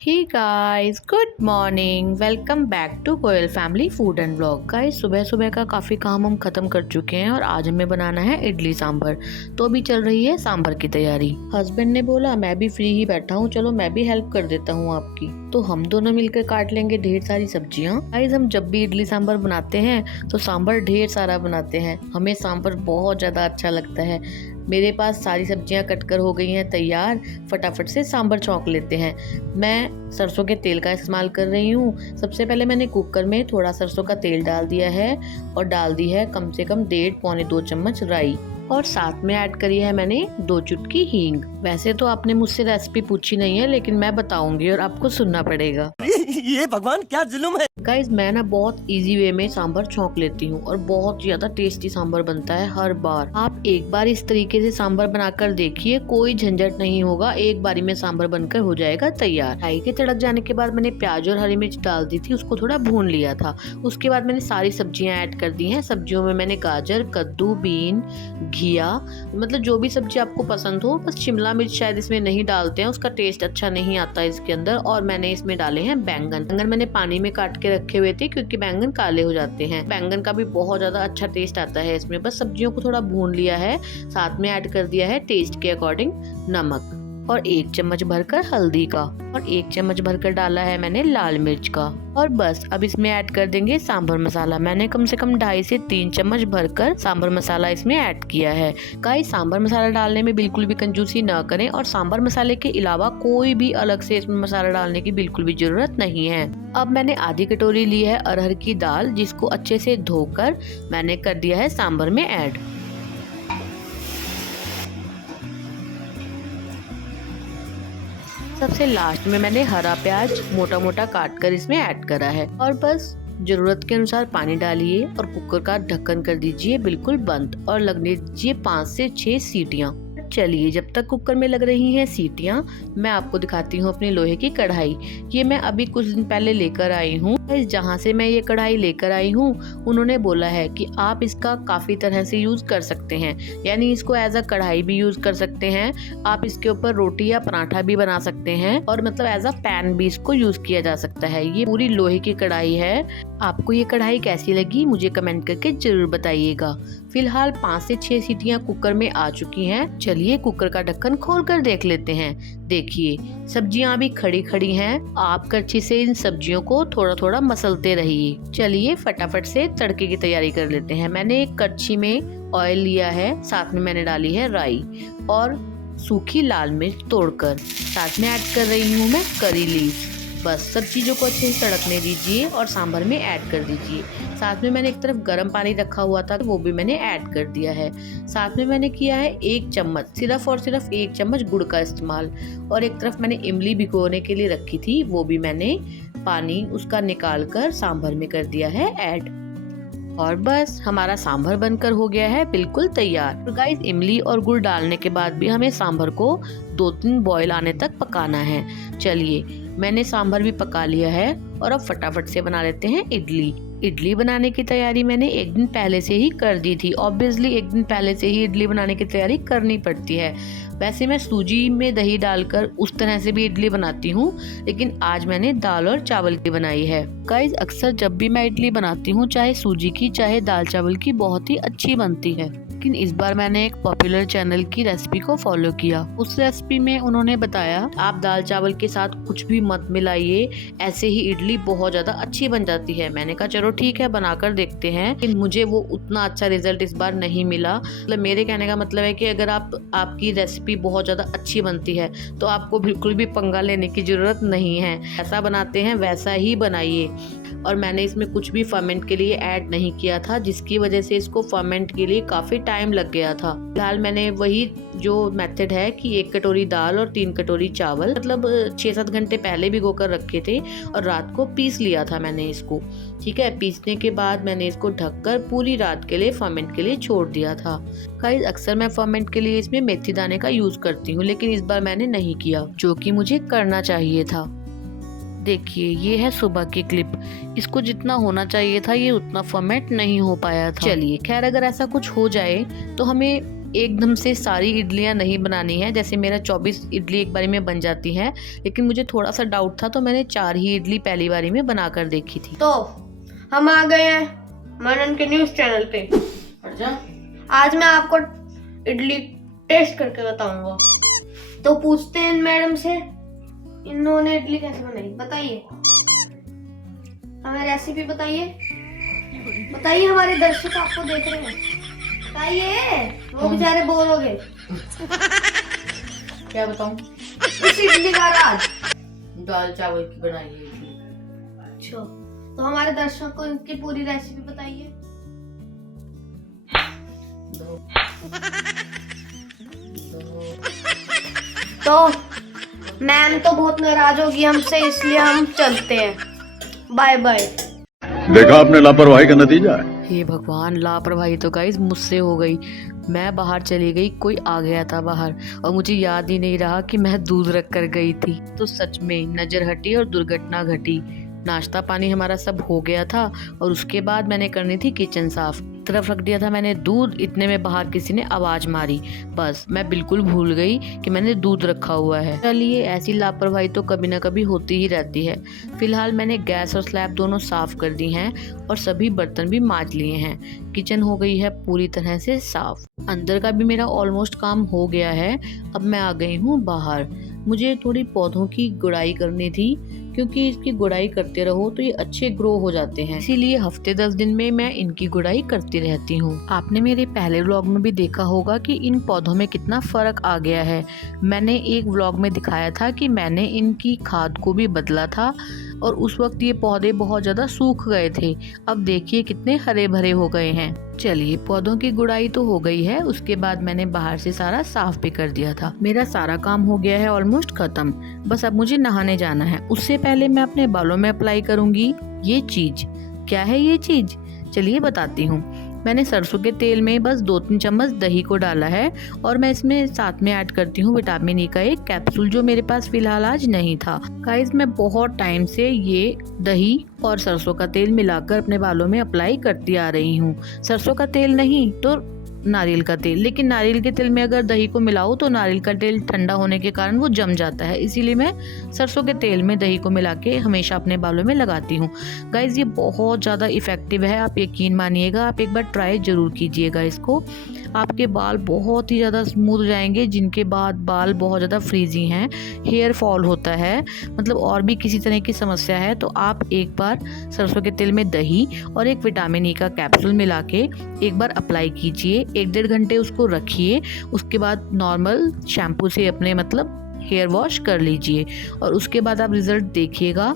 Hey guys, good morning. Welcome back to Koyal family food and blog. Guys, सुबह सुबह का काफ़ी काम हम ख़त्म कर चुके हैं और आज हमें बनाना है इडली सांभर। तो अभी चल रही है सांभर की तैयारी। हस्बैंड ने बोला मैं भी फ्री ही बैठा हूँ, चलो मैं भी हेल्प कर देता हूँ आपकी। तो हम दोनों मिलकर काट लेंगे ढेर सारी सब्जियाँ। गाइस, हम जब भी इडली सांभर बनाते हैं तो सांभर ढेर सारा बनाते हैं। हमें सांभर बहुत ज़्यादा अच्छा लगता है। मेरे पास सारी सब्जियां कटकर हो गई हैं तैयार। फटाफट से सांभर छौंक लेते हैं। मैं सरसों के तेल का इस्तेमाल कर रही हूँ। सबसे पहले मैंने कुकर में थोड़ा सरसों का तेल डाल दिया है और डाल दी है कम से कम 1.5-2 चम्मच राई और साथ में ऐड करी है मैंने 2 चुटकी हींग। वैसे तो आपने मुझसे रेसिपी पूछी नहीं है, लेकिन मैं बताऊंगी और आपको सुनना पड़ेगा। ये भगवान क्या जुल्म है। गाइज, मैं ना बहुत इजी वे में सांभर छौंक लेती हूँ और बहुत ज्यादा टेस्टी सांभर बनता है हर बार। आप एक बार इस तरीके से सांभर बनाकर देखिए, कोई झंझट नहीं होगा, एक बारी में सांभर बनकर हो जाएगा तैयार। राई के तड़क जाने के बाद मैंने प्याज और हरी मिर्च डाल दी थी, उसको थोड़ा भून लिया था। उसके बाद मैंने सारी सब्जियां ऐड कर दी हैं। सब्जियों में मैंने गाजर, कद्दू, बीन, घिया, मतलब जो भी सब्जी आपको पसंद हो। बस शिमला मिर्च शायद इसमें नहीं डालते हैं, उसका टेस्ट अच्छा नहीं आता इसके अंदर। और मैंने इसमें डाले हैं बैंगन मैंने पानी में काट के रखे हुए थे क्योंकि बैंगन काले हो जाते हैं। बैंगन का भी बहुत ज्यादा अच्छा टेस्ट आता है इसमें। बस सब्जियों को थोड़ा भून लिया है, साथ में ऐड कर दिया है टेस्ट के अकॉर्डिंग नमक और 1 चम्मच भरकर हल्दी का और 1 चम्मच भरकर डाला है मैंने लाल मिर्च का। और बस अब इसमें ऐड कर देंगे सांभर मसाला। मैंने कम से कम 2.5 से 3 चम्मच भरकर सांभर मसाला इसमें ऐड किया है। गाइस, सांभर मसाला डालने में बिल्कुल भी कंजूसी ना करें और सांभर मसाले के अलावा कोई भी अलग से इसमें मसाला डालने की बिल्कुल भी जरूरत नहीं है। अब मैंने आधी कटोरी ली है अरहर की दाल, जिसको अच्छे से धोकर मैंने कर दिया है सांभर में ऐड। सबसे लास्ट में मैंने हरा प्याज मोटा मोटा काट कर इसमें ऐड करा है। और बस जरूरत के अनुसार पानी डालिए और कुकर का ढक्कन कर दीजिए बिल्कुल बंद और लगने दीजिए 5 से 6 सीटियां। चलिए, जब तक कुकर में लग रही हैं सीटियां, मैं आपको दिखाती हूँ अपनी लोहे की कढ़ाई। ये मैं अभी कुछ दिन पहले लेकर आई हूँ। जहाँ से मैं ये कढ़ाई लेकर आई हूँ, उन्होंने बोला है कि आप इसका काफी तरह से यूज कर सकते हैं। यानी इसको एज अ कढ़ाई भी यूज कर सकते हैं, आप इसके ऊपर रोटी या पराठा भी बना सकते हैं और मतलब एज अ पैन भी इसको यूज किया जा सकता है। ये पूरी लोहे की कढ़ाई है। आपको ये कढ़ाई कैसी लगी मुझे कमेंट करके जरूर बताइएगा। फिलहाल 5 से 6 सीटियां कुकर में आ चुकी हैं। चलिए कुकर का ढक्कन खोल कर देख लेते हैं। देखिए, सब्जियां अभी खड़ी खड़ी हैं। आप करछी से इन सब्जियों को थोड़ा थोड़ा मसलते रहिए। चलिए फटाफट से तड़के की तैयारी कर लेते हैं। मैंने एक करछी में ऑयल लिया है, साथ में मैंने डाली है राई और सूखी लाल मिर्च तोड़कर। साथ में ऐड कर रही हूँ मैं करी लीव्स। बस सब चीज़ों को अच्छे से तड़कने दीजिए और सांभर में ऐड कर दीजिए। साथ में मैंने एक तरफ गर्म पानी रखा हुआ था, वो भी मैंने ऐड कर दिया है। साथ में मैंने किया है 1 चम्मच, सिर्फ और सिर्फ 1 चम्मच गुड़ का इस्तेमाल। और एक तरफ मैंने इमली भिगोने के लिए रखी थी, वो भी मैंने पानी उसका निकाल कर सांभर में कर दिया है ऐड। और बस हमारा सांभर बनकर हो गया है बिल्कुल तैयार। तो गाइस, इमली और गुड़ डालने के बाद भी हमें सांभर को 2-3 बॉयल आने तक पकाना है। चलिए, मैंने सांभर भी पका लिया है और अब फटाफट से बना लेते हैं इडली। इडली बनाने की तैयारी मैंने एक दिन पहले से ही कर दी थी। ऑब्वियसली एक दिन पहले से ही इडली बनाने की तैयारी करनी पड़ती है। वैसे मैं सूजी में दही डालकर उस तरह से भी इडली बनाती हूँ, लेकिन आज मैंने दाल और चावल की बनाई है। गाइस, अक्सर जब भी मैं इडली बनाती हूँ, चाहे सूजी की चाहे दाल चावल की, बहुत ही अच्छी बनती है। लेकिन इस बार मैंने एक पॉपुलर चैनल की रेसिपी को फॉलो किया। उस रेसिपी में उन्होंने बताया आप दाल चावल के साथ कुछ भी मत मिलाइए, ऐसे ही इडली बहुत ज्यादा अच्छी बन जाती है। मैंने कहा चलो ठीक है, बनाकर देखते हैं। लेकिन मुझे वो उतना अच्छा रिजल्ट इस बार नहीं मिला। मतलब मेरे कहने का मतलब है कि अगर आपकी रेसिपी बहुत ज्यादा अच्छी बनती है तो आपको बिल्कुल भी पंगा लेने की जरूरत नहीं है। ऐसा बनाते हैं वैसा ही बनाइए। और मैंने इसमें कुछ भी फर्मेंट के लिए ऐड नहीं किया था, जिसकी वजह से इसको फर्मेंट के लिए काफी टाइम लग गया था। फिलहाल मैंने वही जो मेथड है कि 1 कटोरी दाल और 3 कटोरी चावल, मतलब 6-7 घंटे पहले भिगो कर रखे थे और रात को पीस लिया था मैंने इसको। ठीक है, पीसने के बाद मैंने इसको ढककर पूरी रात के लिए फर्मेंट के लिए छोड़ दिया था। गाइस, अक्सर मैं फर्मेंट के लिए इसमें मेथी दाने का यूज करती हूँ, लेकिन इस बार मैंने नहीं किया, जो कि मुझे करना चाहिए था। देखिए, ये है सुबह की क्लिप। इसको जितना होना चाहिए था ये उतना फॉर्मेट नहीं हो पाया था। चलिए खैर, अगर ऐसा कुछ हो जाए तो हमें एकदम से सारी इडलियां नहीं बनानी है, जैसे मेरा 24 इडली एक बारी में बन जाती है, लेकिन मुझे थोड़ा सा डाउट था तो मैंने 4 ही इडली पहली बारी में बनाकर देखी थी। तो हम आ गए हैं मनन के न्यूज चैनल पे। आज मैं आपको इडली टेस्ट करके बताऊंगा। तो पूछते हैं इन मैडम से, इन्होंने इडली कैसे बनाई, बताइए हमें, रेसिपी बताइए। बताइए, हमारे दर्शक आपको देख रहे हैं, बताइए, वो बेचारे बोर हो गए। क्या बताऊं? इस इडली का राज दाल चावल की बनाई है इडली। अच्छा, तो हमारे दर्शक को इनकी पूरी रेसिपी बताइए। तो मैम तो बहुत नाराज होगी हमसे, इसलिए हम चलते हैं। Bye bye. देखा आपने लापरवाही का नतीजा है। हे भगवान, लापरवाही तो गाइस मुझसे हो गई। मैं बाहर चली गई, कोई आ गया था बाहर और मुझे याद ही नहीं रहा कि मैं दूध रख कर गई थी। तो सच में नजर हटी और दुर्घटना घटी। नाश्ता पानी हमारा सब हो गया था और उसके बाद मैंने करनी थी किचन साफ। तरफ रख दिया था मैंने दूध, इतने में बाहर किसी ने आवाज मारी। बस मैं बिल्कुल भूल गई कि मैंने दूध रखा हुआ है। चलिए, ऐसी लापरवाही तो कभी ना कभी होती ही रहती है। फिलहाल मैंने गैस और स्लैब दोनों साफ कर दी हैं और सभी बर्तन भी मांज लिए हैं। किचन हो गई है पूरी तरह से साफ। अंदर का भी मेरा ऑलमोस्ट काम हो गया है। अब मैं आ गई हूँ बाहर। मुझे थोड़ी पौधों की गुड़ाई करनी थी, क्योंकि इसकी गुड़ाई करते रहो तो ये अच्छे ग्रो हो जाते हैं, इसीलिए हफ्ते 10 दिन में मैं इनकी गुड़ाई करती रहती हूँ। आपने मेरे पहले व्लॉग में भी देखा होगा कि इन पौधों में कितना फर्क आ गया है। मैंने एक व्लॉग में दिखाया था कि मैंने इनकी खाद को भी बदला था और उस वक्त ये पौधे बहुत ज्यादा सूख गए थे। अब देखिए कितने हरे भरे हो गए हैं। चलिए, पौधों की गुड़ाई तो हो गई है। उसके बाद मैंने बाहर से सारा साफ भी कर दिया था। मेरा सारा काम हो गया है ऑलमोस्ट खत्म। बस अब मुझे नहाने जाना है। उससे पहले मैं अपने बालों में अप्लाई करूंगी ये चीज। क्या है ये चीज? चलिए बताती हूँ। मैंने सरसों के तेल में बस 2-3 चम्मच दही को डाला है और मैं इसमें साथ में ऐड करती हूँ विटामिन ई का एक कैप्सूल, जो मेरे पास फिलहाल आज नहीं था। गाइस, मैं बहुत टाइम से ये दही और सरसों का तेल मिलाकर अपने बालों में अप्लाई करती आ रही हूँ। सरसों का तेल नहीं तो नारियल का तेल, लेकिन नारियल के तेल में अगर दही को मिलाओ तो नारियल का तेल ठंडा होने के कारण वो जम जाता है, इसीलिए मैं सरसों के तेल में दही को मिला के हमेशा अपने बालों में लगाती हूँ। गाइज, ये बहुत ज़्यादा इफेक्टिव है, आप यकीन मानिएगा। आप एक बार ट्राई जरूर कीजिएगा इसको। आपके बाल बहुत ही ज़्यादा स्मूथ हो जाएंगे। जिनके बाद बाल बहुत ज़्यादा फ्रीजी हैं, हेयर फॉल होता है, मतलब और भी किसी तरह की समस्या है, तो आप एक बार सरसों के तेल में दही और एक विटामिन ई का कैप्सूल मिला के एक बार अप्लाई कीजिए। 1-1.5 घंटे उसको रखिए। उसके बाद नॉर्मल शैम्पू से अपने हेयर वॉश कर लीजिए और उसके बाद आप रिजल्ट देखिएगा।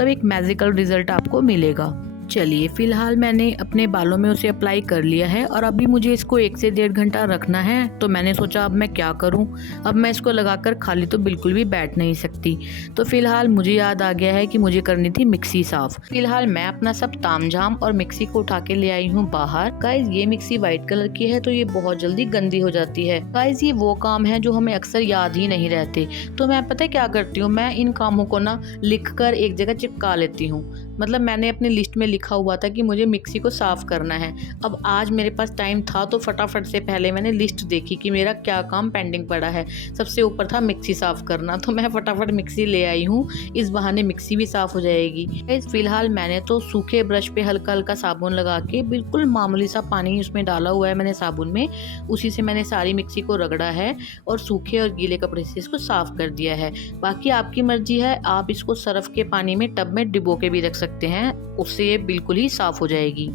एक मैजिकल रिजल्ट आपको मिलेगा। चलिए, फिलहाल मैंने अपने बालों में उसे अप्लाई कर लिया है और अभी मुझे इसको 1 से 1.5 घंटा रखना है। तो मैंने सोचा अब मैं क्या करूं, अब मैं इसको लगाकर खाली तो बिल्कुल भी बैठ नहीं सकती। तो फिलहाल मुझे याद आ गया है कि मुझे करनी थी मिक्सी साफ। फिलहाल मैं अपना सब तामझाम और मिक्सी को उठा के ले आई हूँ बाहर। गाइज, ये मिक्सी व्हाइट कलर की है तो ये बहुत जल्दी गंदी हो जाती है। गाइज, ये वो काम है जो हमें अक्सर याद ही नहीं रहते, तो मैं पता है क्या करती हूँ, मैं इन कामों को लिख कर एक जगह चिपका लेती हूँ। मैंने अपनी लिस्ट में लिखा हुआ था कि मुझे मिक्सी को साफ करना है। अब आज मेरे पास टाइम था तो फटाफट से पहले मैंने लिस्ट देखी कि मेरा क्या काम पेंडिंग पड़ा है। सबसे ऊपर था मिक्सी साफ करना, तो मैं फटाफट मिक्सी ले आई हूँ। इस बहाने मिक्सी भी साफ हो जाएगी। फिलहाल मैंने तो सूखे ब्रश पे हल्का हल्का साबुन लगा के, बिल्कुल मामूली सा पानी उसमें डाला हुआ है मैंने साबुन में, उसी से मैंने सारी मिक्सी को रगड़ा है और सूखे और गीले कपड़े से इसको साफ कर दिया है। बाकी आपकी मर्जी है, आप इसको सर्फ के पानी में टब में डिबो के भी रख सकते हैं, उससे ये बिल्कुल ही साफ हो जाएगी।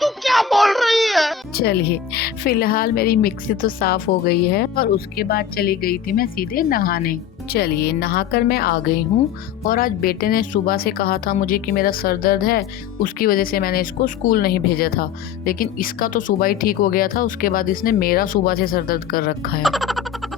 तू क्या बोल रही है? चलिए, फिलहाल मेरी मिक्सी तो साफ हो गई है और उसके बाद चली गई थी मैं सीधे नहाने। चलिए, नहाकर मैं आ गई हूँ और आज बेटे ने सुबह से कहा था मुझे कि मेरा सर दर्द है, उसकी वजह से मैंने इसको स्कूल नहीं भेजा था। लेकिन इसका तो सुबह ही ठीक हो गया था, उसके बाद इसने मेरा सुबह से सर दर्द कर रखा है।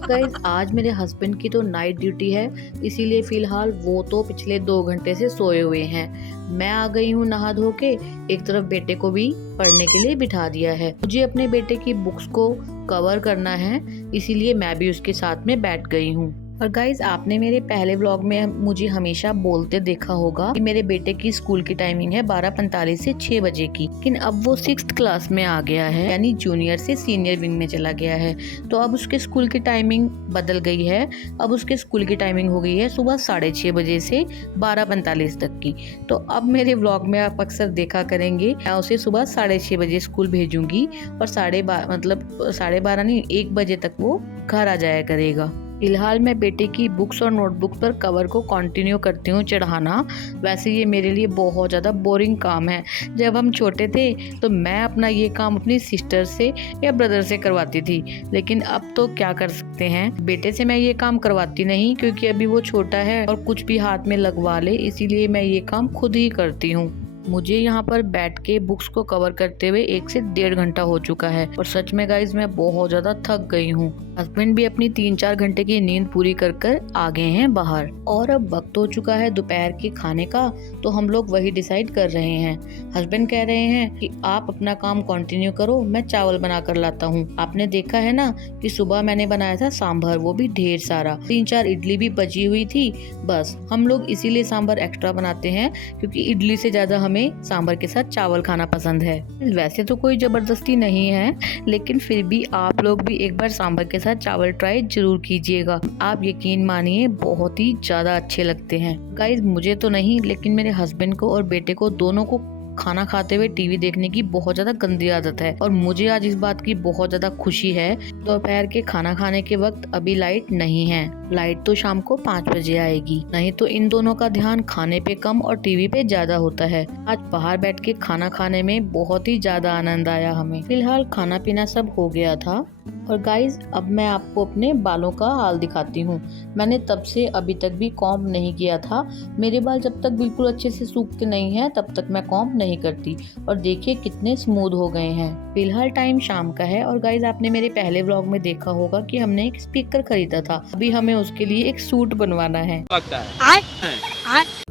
गाइस, आज मेरे हस्बैंड की तो नाइट ड्यूटी है, इसीलिए फिलहाल वो तो पिछले 2 घंटे से सोए हुए हैं। मैं आ गई हूँ नहा धो के, एक तरफ बेटे को भी पढ़ने के लिए बिठा दिया है। मुझे अपने बेटे की बुक्स को कवर करना है, इसीलिए मैं भी उसके साथ में बैठ गई हूँ। और गाइज आपने मेरे पहले व्लॉग में मुझे हमेशा बोलते देखा होगा कि मेरे बेटे की स्कूल की टाइमिंग है 12:45 से 6 बजे की, लेकिन अब वो 6th क्लास में आ गया है, यानी जूनियर से सीनियर विंग में चला गया है। तो अब उसके स्कूल की टाइमिंग बदल गई है। अब उसके स्कूल की टाइमिंग हो गई है सुबह 6:30 बजे से 12:45 तक की। तो अब मेरे व्लॉग में आप अक्सर देखा करेंगे मैं उसे सुबह 6:30 बजे स्कूल भेजूंगी और 12:30 नहीं 1 बजे तक वो घर आ जाया करेगा। फिलहाल मैं बेटे की बुक्स और नोटबुक पर कवर को कंटिन्यू करती हूँ चढ़ाना। वैसे ये मेरे लिए बहुत ज़्यादा बोरिंग काम है। जब हम छोटे थे तो मैं अपना ये काम अपनी सिस्टर से या ब्रदर से करवाती थी, लेकिन अब तो क्या कर सकते हैं, बेटे से मैं ये काम करवाती नहीं क्योंकि अभी वो छोटा है और कुछ भी हाथ में लगवा ले, इसीलिए मैं ये काम खुद ही करती हूँ। मुझे यहाँ पर बैठ के बुक्स को कवर करते हुए 1 से 1.5 घंटा हो चुका है और सच में गाइज मैं बहुत ज्यादा थक गई हूँ। हस्बैंड भी अपनी 3-4 घंटे की नींद पूरी कर आ गए हैं बाहर और अब वक्त हो चुका है दोपहर के खाने का, तो हम लोग वही डिसाइड कर रहे हैं। हस्बैंड कह रहे हैं कि आप अपना काम कंटिन्यू करो, मैं चावल बना कर लाता हूँ। आपने देखा है ना कि सुबह मैंने बनाया था सांभर, वो भी ढेर सारा, 3-4 इडली भी बची हुई थी। बस हम लोग इसीलिए सांभर एक्स्ट्रा बनाते हैं क्योंकि इडली से ज्यादा हमें सांभर के साथ चावल खाना पसंद है। वैसे तो कोई जबरदस्ती नहीं है, लेकिन फिर भी आप लोग भी एक बार सांभर के साथ चावल ट्राई जरूर कीजिएगा। आप यकीन मानिए बहुत ही ज्यादा अच्छे लगते हैं। गाइस मुझे तो नहीं, लेकिन मेरे हस्बैंड को और बेटे को दोनों को खाना खाते हुए टीवी देखने की बहुत ज्यादा गंदी आदत है और मुझे आज इस बात की बहुत ज्यादा खुशी है। दोपहर के खाना खाने के वक्त अभी लाइट नहीं है, लाइट तो शाम को 5 बजे आएगी, नहीं तो इन दोनों का ध्यान खाने पे कम और टीवी पे ज्यादा होता है। आज बाहर बैठ के खाना खाने में बहुत ही ज्यादा आनंद आया हमें। फिलहाल खाना पीना सब हो गया था और गाइज अब मैं आपको अपने बालों का हाल दिखाती हूँ। मैंने तब से अभी तक भी कॉम्ब नहीं किया था। मेरे बाल जब तक बिल्कुल अच्छे से सूखते नहीं हैं तब तक मैं कॉम्ब नहीं करती और देखिए कितने स्मूथ हो गए हैं। फिलहाल टाइम शाम का है और गाइज आपने मेरे पहले व्लॉग में देखा होगा कि हमने एक स्पीकर खरीदा था। अभी हमें उसके लिए एक सूट बनवाना है,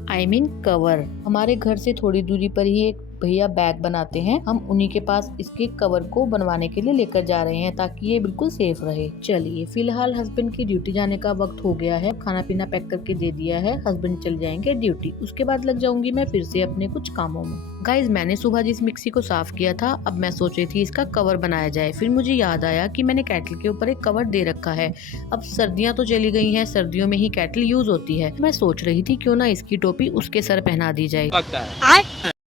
I mean कवर। हमारे घर से थोड़ी दूरी पर ही एक भैया बैग बनाते हैं, हम उन्हीं के पास इसके कवर को बनवाने के लिए लेकर जा रहे हैं ताकि ये बिल्कुल सेफ रहे। चलिए फिलहाल हस्बैंड की ड्यूटी जाने का वक्त हो गया है, खाना पीना पैक करके दे दिया है, हस्बैंड चल जाएंगे ड्यूटी। उसके बाद लग जाऊंगी मैं फिर से अपने कुछ कामों में। गाइज मैंने सुबह जिस मिक्सी को साफ किया था, अब मैं सोच रही थी इसका कवर बनाया जाए। फिर मुझे याद आया कि मैंने केटल के ऊपर एक कवर दे रखा है। अब सर्दियाँ तो चली गई हैं, सर्दियों में ही केटल यूज होती है। मैं सोच रही थी क्यों ना इसकी टोपी उसके सर पहना दी जाए।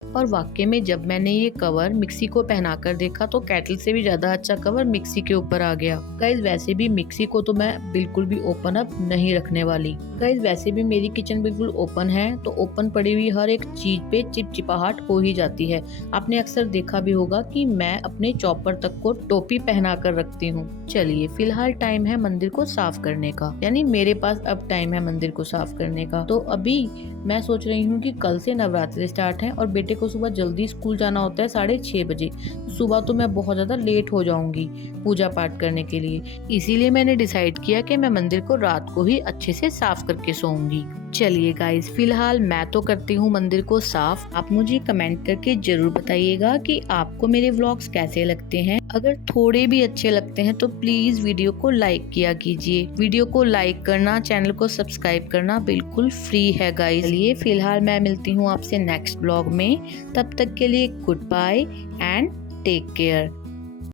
और वाकई में जब मैंने ये कवर मिक्सी को पहनाकर देखा तो केटल से भी ज्यादा अच्छा कवर मिक्सी के ऊपर आ गया। गाइज वैसे भी मिक्सी को तो मैं बिल्कुल भी ओपन अप नहीं रखने वाली। गाइज वैसे भी मेरी किचन बिल्कुल ओपन है, तो ओपन पड़ी हुई हर एक चीज पे चिपचिपाहट हो ही जाती है। आपने अक्सर देखा भी होगा कि मैं अपने चॉपर तक को टोपी पहना कर रखती हूँ। चलिए फिलहाल टाइम है मंदिर को साफ करने का, यानी मेरे पास अब टाइम है मंदिर को साफ करने का। तो अभी मैं सोच रही हूँ कि कल से नवरात्रि स्टार्ट है और बेटे को सुबह जल्दी स्कूल जाना होता है 6:30 बजे। सुबह तो मैं बहुत ज्यादा लेट हो जाऊंगी पूजा पाठ करने के लिए, इसीलिए मैंने डिसाइड किया कि मैं मंदिर को रात को ही अच्छे से साफ करके सोऊंगी। चलिए गाइज फिलहाल मैं तो करती हूँ मंदिर को साफ। आप मुझे कमेंट करके जरूर बताइएगा कि आपको मेरे व्लॉग्स कैसे लगते हैं। अगर थोड़े भी अच्छे लगते हैं तो प्लीज वीडियो को लाइक किया कीजिए। वीडियो को लाइक करना, चैनल को सब्सक्राइब करना बिल्कुल फ्री है गाइज। चलिए फिलहाल मैं मिलती हूँ आपसे नेक्स्ट व्लॉग में, तब तक के लिए goodbye and take care.